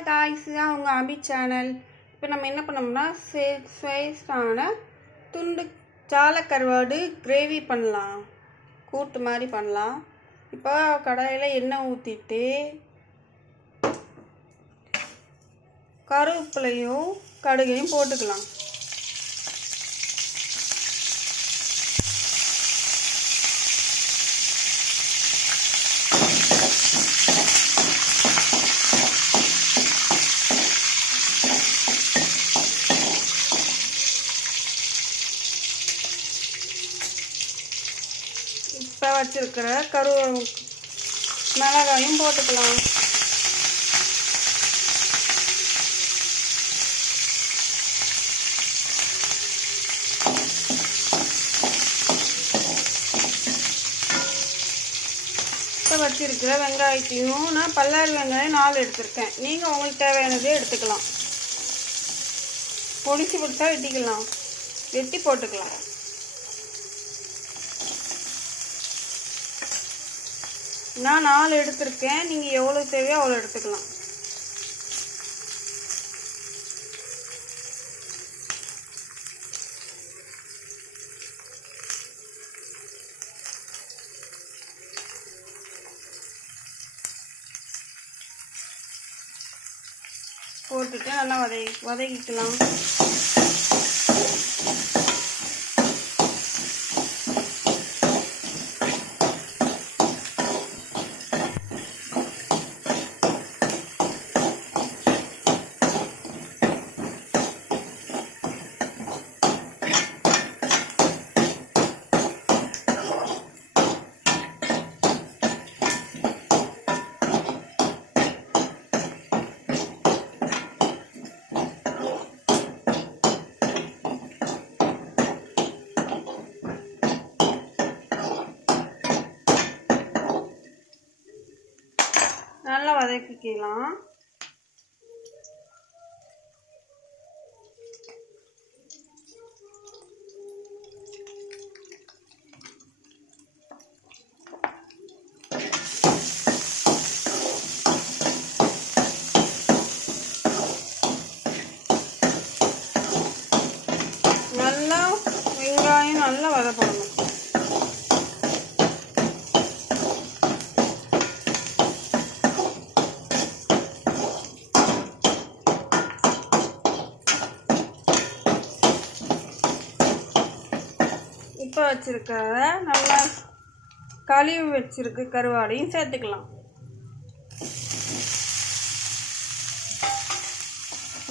Hi guys, இதுதான் உங்கள் அபி channel. இப்போ நம்ம என்ன பண்ணோம்னா ஸ்வைஸான துண்டு சாலை கருவாடு கிரேவி பண்ணலாம், கூட்டு மாதிரி பண்ணலாம். இப்போ கடாயில் எண்ணெய் ஊற்றிட்டு கருவேப்பிலையும் கடுகையும் போட்டுக்கலாம். இப்போ வச்சுருக்கிற மிளகாயும் போட்டுக்கலாம். இப்போ வச்சுருக்கிற வெங்காயத்தையும் நான் பல்லாரி வெங்காயம் 4 எடுத்திருக்கேன். நீங்கள் உங்களுக்கு தேவையானதே எடுத்துக்கலாம். பொடிச்சு பொடிச்சா வெட்டி போட்டுக்கலாம். நான் 4 எடுத்திருக்கேன். நீங்கள் எவ்வளோ தேவையோ அவ்வளோ எடுத்துக்கலாம். போட்டுட்டு நல்லா வதக்கிக்கலாம். நல்லா வதக்கிக்கலாம். நல்லா வெங்காயம் நல்லா வதப்படணும். இப்போ வச்சுருக்க நல்லா கழுவி வச்சுருக்க கருவாடையும் சேர்த்துக்கலாம்.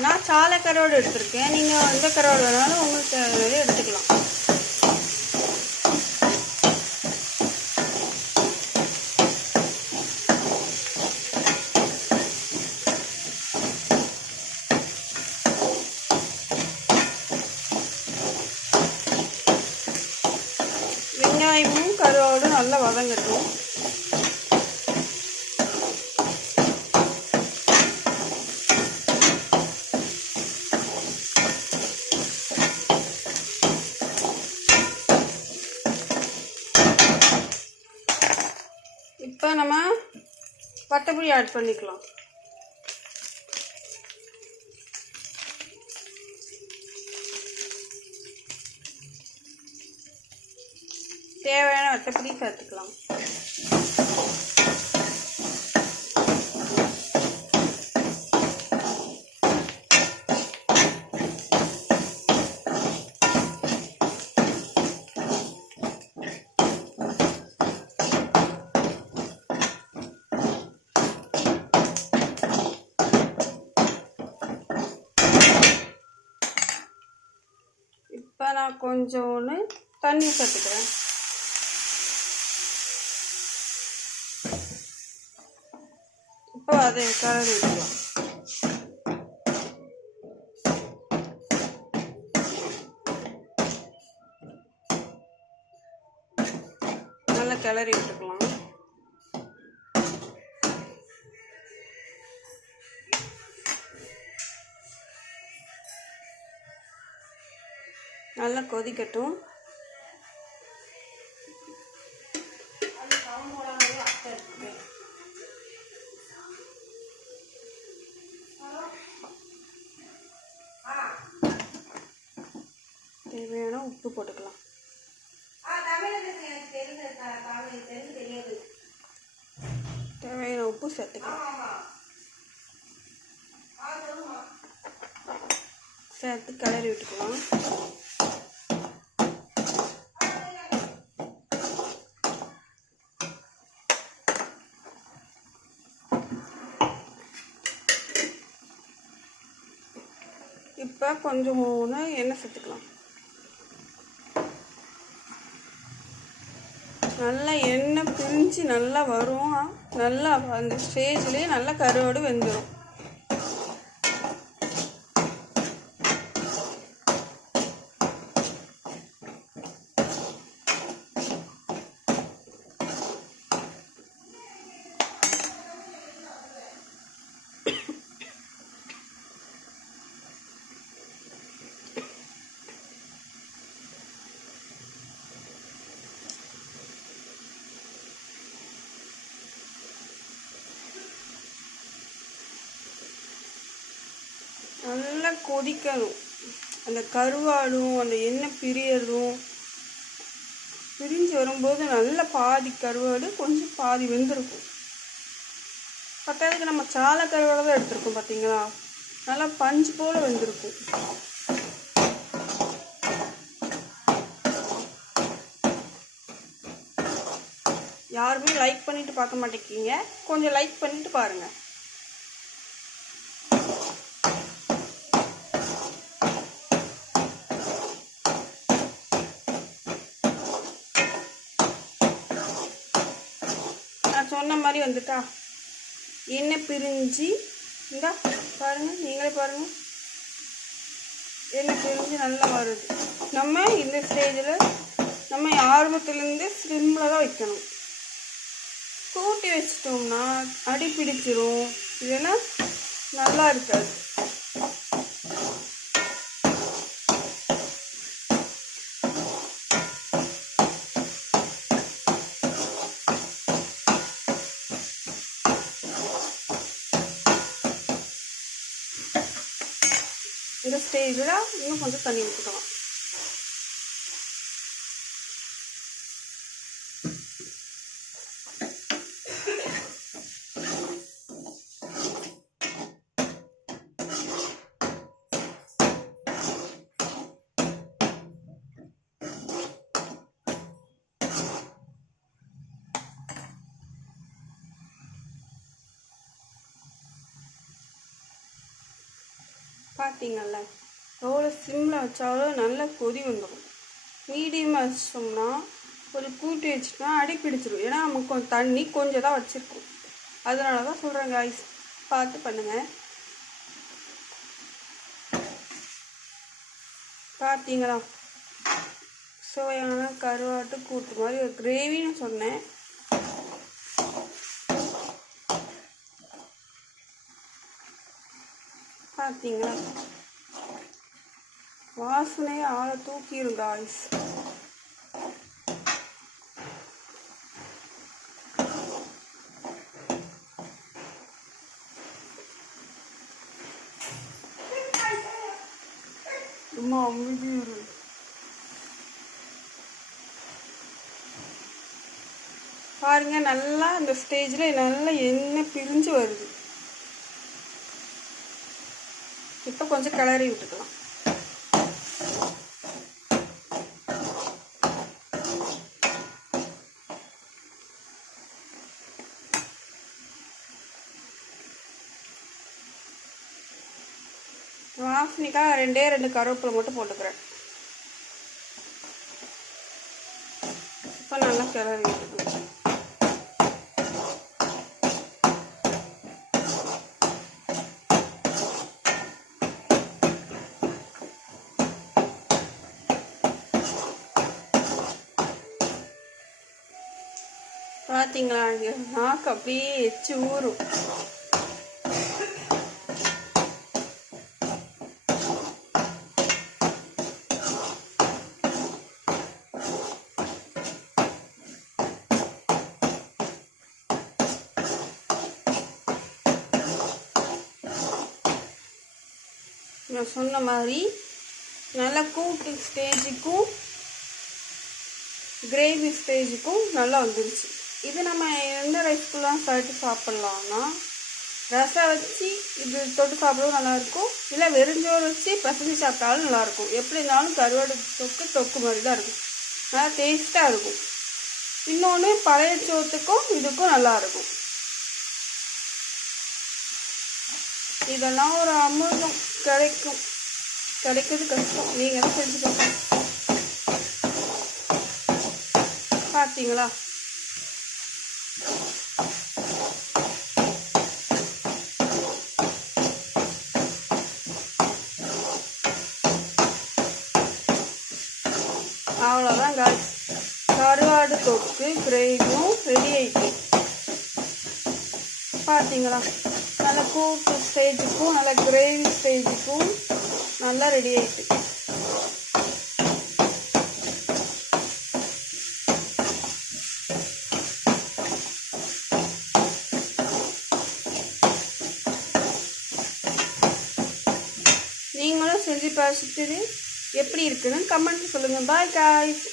நான் சாலை கருவாடு எடுத்திருக்கேன். நீங்கள் எந்த கருவாடு வேணாலும் உங்களுக்கு தேவையானதை எடுத்துக்கலாம். வெங்காயமும் கருவாடும் நல்லா வதங்கட்டும். இப்போ நம்ம வத்தப்பொடி ஆட் பண்ணிக்கலாம். தேவையான வத்தப்பொடி சேர்த்துக்கலாம். இப்போ நான் கொஞ்சோன்னு தண்ணி சேர்த்துக்கிறேன். இப்போ அதை கலரி விட்டுக்கலாம். நல்லா கிளறி விட்டுக்கலாம். நல்லா கொதிக்கட்டும். தேவையான உப்பு போட்டுக்கலாம். தேவையான உப்பு சேர்த்துக்கலாம். சேர்த்து கிளறி விட்டுக்கலாம். இப்போ கொஞ்சம் எண்ணெய் சேர்த்துக்கலாம். நல்லா எண்ணெய் பிரிஞ்சு நல்லா வரும். நல்லா அந்த ஸ்டேஜ்லேயே நல்லா கருவாடு வெந்துடும். நல்லா கொதிக்கணும். அந்த கருவாடும் அந்த எண்ணெய் பிரியறதும் பிரிஞ்சு வரும்போது நல்லா பாதி கருவாடு கொஞ்சம் பாதி வெந்திருக்கும். பத்தாவதுக்கு நம்ம சாலை கருவாடு தான் எடுத்திருக்கோம் பார்த்தீங்களா, நல்லா பஞ்சு போல் வெந்திருக்கும். யாருமே லைக் பண்ணிட்டு பார்க்க மாட்டேங்கிங்க, கொஞ்சம் லைக் பண்ணிட்டு பாருங்கள். சொன்ன மாதிரி வந்துட்டா எண்ணெய் பிரிஞ்சு இந்த பாருங்கள், நீங்களே பாருங்கள், எண்ணெய் பிரிஞ்சு நல்லா வருது. நம்ம இந்த ஸ்டேஜில் நம்ம ஆரம்பத்துலேருந்து ஸ்லிம்மில் தான் வைக்கணும். கூட்டி வச்சிட்டோம்னா அடி பிடிச்சிரும், இதெல்லாம் நல்லா இருக்காது. இந்த ஸ்டேஜில் இன்னும் கொஞ்சம் தண்ணி ஊற்றிக்கலாம். பார்த்தீங்கல்ல, எவ்வளோ சிம்மில் வச்சாலும் நல்லா கொதி வந்துடும். மீடியமாக வச்சிட்டோம்னா கொஞ்சம் கூட்டி வச்சுட்டோம்னா அடி பிடிச்சிடும். ஏன்னா நமக்கு கொஞ்சம் தண்ணி கொஞ்சம் தான் வச்சுருக்கோம். அதனால தான் சொல்கிறேன் காய்ஸ், பார்த்து பண்ணுங்கள். பார்த்தீங்களா, சுவையான கருவாட்டு கூட்டு மாதிரி ஒரு கிரேவின்னு சொன்னேன். பார்த்தீங்களா, வாசனையே ஆளை தூக்கிடும் காய்ஸ். சும்மா அமைதியிரு. பாருங்க, நல்லா அந்த ஸ்டேஜில் நல்லா எண்ணெய் பிரிஞ்சு வருது. இப்போ கொஞ்சம் கிளறி விட்டுக்கலாம். வாசனைக்காக 2 கருவேப்பிலை மட்டும் போட்டுக்கிறேன். இப்போ நல்லா கிளறி விட்டுக்கலாம். பார்த்தீங்களா, நாக்கு அப்படியே எச்சு ஊறும். நான் சொன்ன மாதிரி நல்லா கூட்டு ஸ்டேஜுக்கும் கிரேவி ஸ்டேஜுக்கும் நல்லா வந்துருச்சு. இது நம்ம எந்த ரைஸ்க்குலாம் சேர்த்து சாப்பிட்லான்னா, ரசம் வச்சு இது தொட்டு சாப்பிடவும் நல்லாயிருக்கும், இல்லை வெறுஞ்சோறு வச்சு பசங்க சாப்பிட்டாலும் நல்லாயிருக்கும். எப்படி இருந்தாலும் கருவாடு தொக்கு மாதிரி தான் இருக்கும், நல்லா டேஸ்ட்டாக இருக்கும். இன்னொன்று பழைய சோத்துக்கும் இதுக்கும் நல்லாயிருக்கும். இதெல்லாம் ஒரு அமிர்தம், கிடைக்கிறது கஷ்டம். நீங்கள் தான் செஞ்சு பார்க்கணும். பார்த்தீங்களா? அவ்வளோதான் காய்ஸ், கருவாடு தொக்கு கிரேவியும் ரெடி ஆயிட்டு. பார்த்தீங்களா? நல்லா கூட்டு ஸ்டேஜுக்கும் நல்லா கிரேவி ஸ்டேஜுக்கும் நல்லா ரெடி ஆயிட்டு. நீங்களும் செஞ்சு பார்த்துட்டு எப்படி இருக்குன்னு கமெண்ட் சொல்லுங்கள். Bye guys.